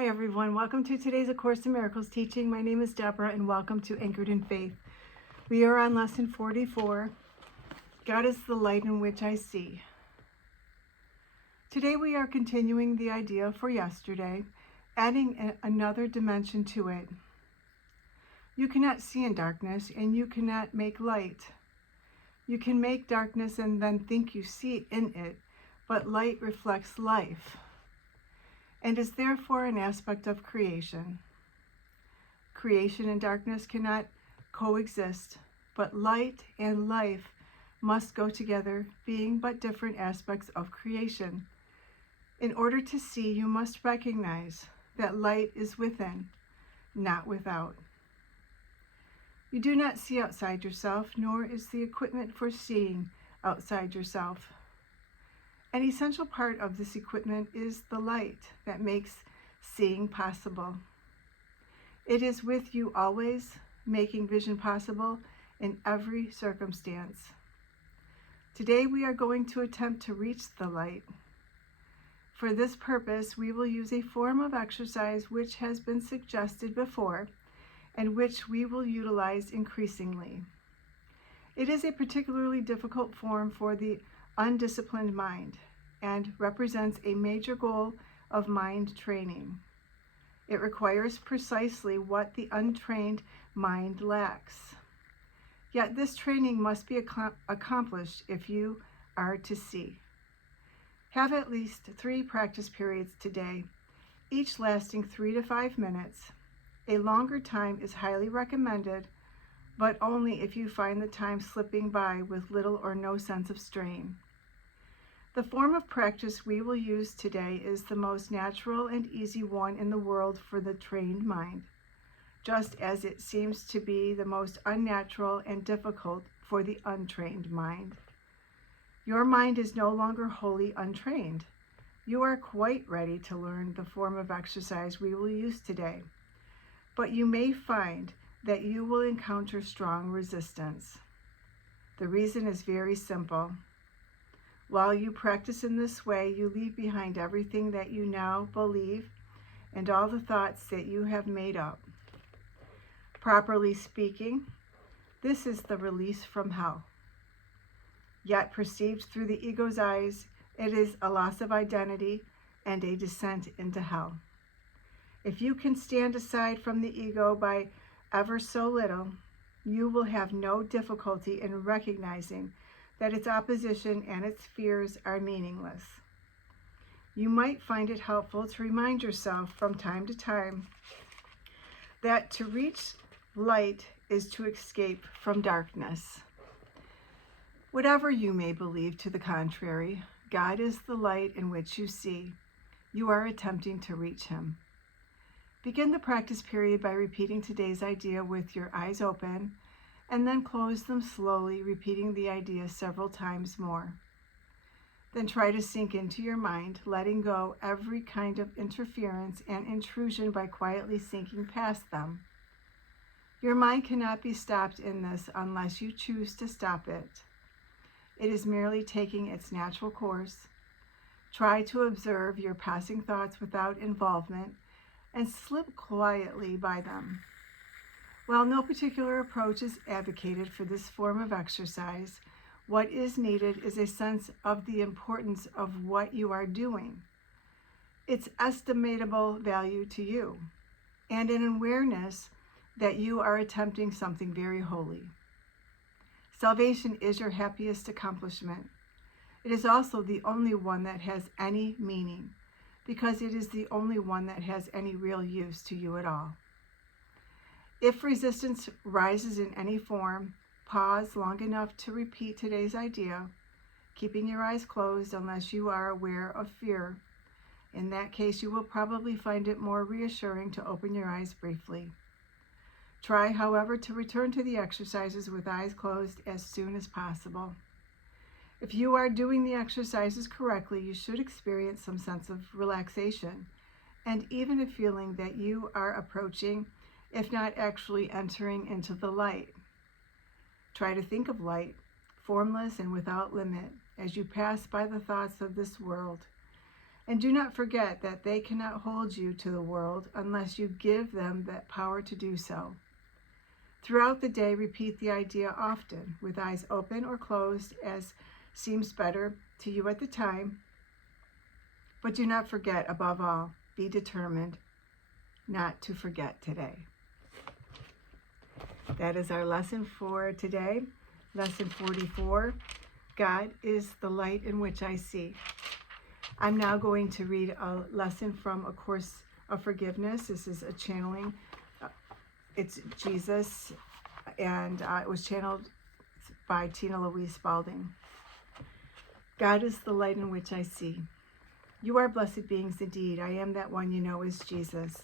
Hi everyone, welcome to today's A Course in Miracles teaching. My name is Deborah and welcome to Anchored in Faith. We are on lesson 44, God is the light in which I see. Today we are continuing the idea for yesterday, adding another dimension to it. You cannot see in darkness and you cannot make light. You can make darkness and then think you see in it, but light reflects life and is therefore an aspect of creation. Creation and darkness cannot coexist, but light and life must go together, being but different aspects of creation. In order to see, you must recognize that light is within, not without. You do not see outside yourself, nor is the equipment for seeing outside yourself. An essential part of this equipment is the light that makes seeing possible. It is with you always, making vision possible in every circumstance. Today we are going to attempt to reach the light. For this purpose, we will use a form of exercise which has been suggested before and which we will utilize increasingly. It is a particularly difficult form for the undisciplined mind and represents a major goal of mind training. It requires precisely what the untrained mind lacks. Yet this training must be accomplished if you are to see. Have at least 3 practice periods today, each lasting 3 to 5 minutes. A longer time is highly recommended, but only if you find the time slipping by with little or no sense of strain. The form of practice we will use today is the most natural and easy one in the world for the trained mind, just as it seems to be the most unnatural and difficult for the untrained mind. Your mind is no longer wholly untrained. You are quite ready to learn the form of exercise we will use today, but you may find that you will encounter strong resistance. The reason is very simple. While you practice in this way, you leave behind everything that you now believe and all the thoughts that you have made up. Properly speaking, this is the release from hell. Yet perceived through the ego's eyes, it is a loss of identity and a descent into hell. If you can stand aside from the ego by ever so little, you will have no difficulty in recognizing that its opposition and its fears are meaningless. You might find it helpful to remind yourself from time to time that to reach light is to escape from darkness. Whatever you may believe to the contrary, God is the light in which you see. You are attempting to reach Him. Begin the practice period by repeating today's idea with your eyes open, and then close them slowly, repeating the idea several times more. Then try to sink into your mind, letting go every kind of interference and intrusion by quietly sinking past them. Your mind cannot be stopped in this unless you choose to stop it. It is merely taking its natural course. Try to observe your passing thoughts without involvement and slip quietly by them. While no particular approach is advocated for this form of exercise, what is needed is a sense of the importance of what you are doing, its estimatable value to you, and an awareness that you are attempting something very holy. Salvation is your happiest accomplishment. It is also the only one that has any meaning, because it is the only one that has any real use to you at all. If resistance rises in any form, pause long enough to repeat today's idea, keeping your eyes closed unless you are aware of fear. In that case, you will probably find it more reassuring to open your eyes briefly. Try, however, to return to the exercises with eyes closed as soon as possible. If you are doing the exercises correctly, you should experience some sense of relaxation and even a feeling that you are approaching, if not actually entering, into the light. Try to think of light, formless and without limit, as you pass by the thoughts of this world, And do not forget that they cannot hold you to the world unless you give them that power to do so. Throughout the day, repeat the idea often, with eyes open or closed as seems better to you at the time. But do not forget, above all, be determined not to forget today. That is our lesson for today. Lesson 44, God is the light in which I see. I'm now going to read a lesson from A Course of Forgiveness. This is a channeling. It's Jesus, and it was channeled by Tina Louise Spalding. God is the light in which I see. You are blessed beings indeed. I am that one you know is Jesus.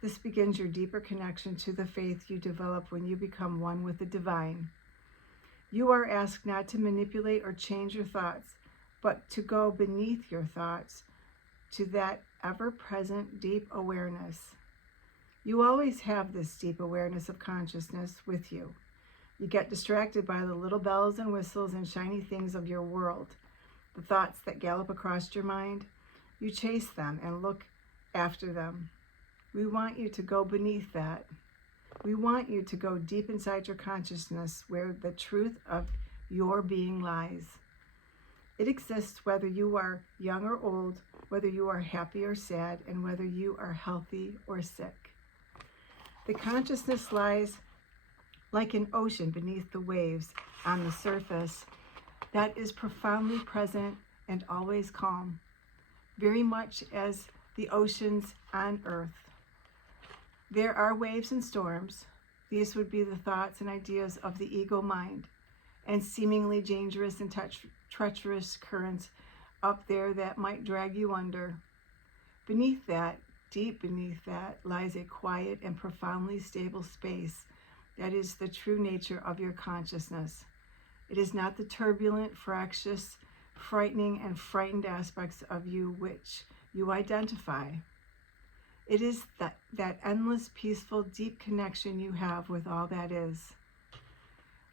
This begins your deeper connection to the faith you develop when you become one with the divine. You are asked not to manipulate or change your thoughts, but to go beneath your thoughts to that ever-present deep awareness. You always have this deep awareness of consciousness with you. You get distracted by the little bells and whistles and shiny things of your world, the thoughts that gallop across your mind. You chase them and look after them. We want you to go beneath that. We want you to go deep inside your consciousness where the truth of your being lies. It exists whether you are young or old, whether you are happy or sad, and whether you are healthy or sick. The consciousness lies like an ocean beneath the waves on the surface that is profoundly present and always calm, very much as the oceans on earth. There are waves and storms. These would be the thoughts and ideas of the ego mind, and seemingly dangerous and treacherous currents up there that might drag you under. Beneath that, deep beneath that, lies a quiet and profoundly stable space that is the true nature of your consciousness. It is not the turbulent, fractious, frightening, and frightened aspects of you which you identify. It is that endless, peaceful, deep connection you have with all that is.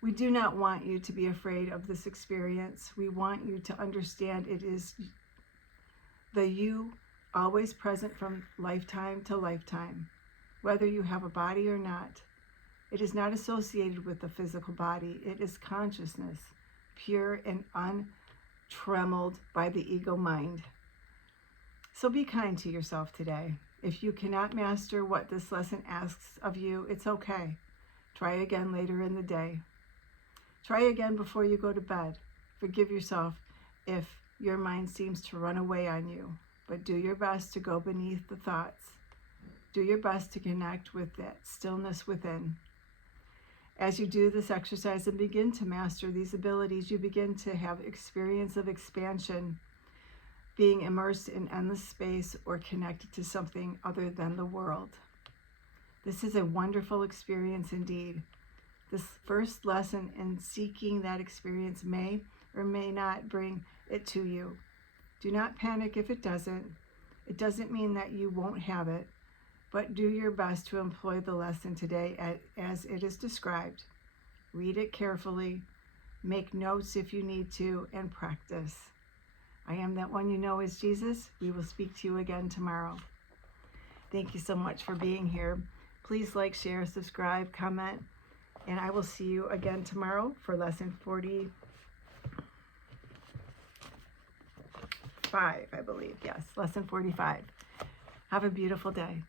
We do not want you to be afraid of this experience. We want you to understand it is the you always present from lifetime to lifetime, whether you have a body or not. It is not associated with the physical body. It is consciousness, pure and untrammeled by the ego mind. So be kind to yourself today. If you cannot master what this lesson asks of you, it's okay. Try again later in the day. Try again before you go to bed. Forgive yourself if your mind seems to run away on you, but do your best to go beneath the thoughts. Do your best to connect with that stillness within. As you do this exercise and begin to master these abilities, you begin to have experience of expansion, being immersed in endless space or connected to something other than the world. This is a wonderful experience indeed. This first lesson in seeking that experience may or may not bring it to you. Do not panic if it doesn't. It doesn't mean that you won't have it, but do your best to employ the lesson today as it is described. Read it carefully, make notes if you need to, and practice. I am that one you know is Jesus. We will speak to you again tomorrow. Thank you so much for being here. Please like, share, subscribe, comment, and I will see you again tomorrow for lesson 45, I believe. Yes, lesson 45. Have a beautiful day.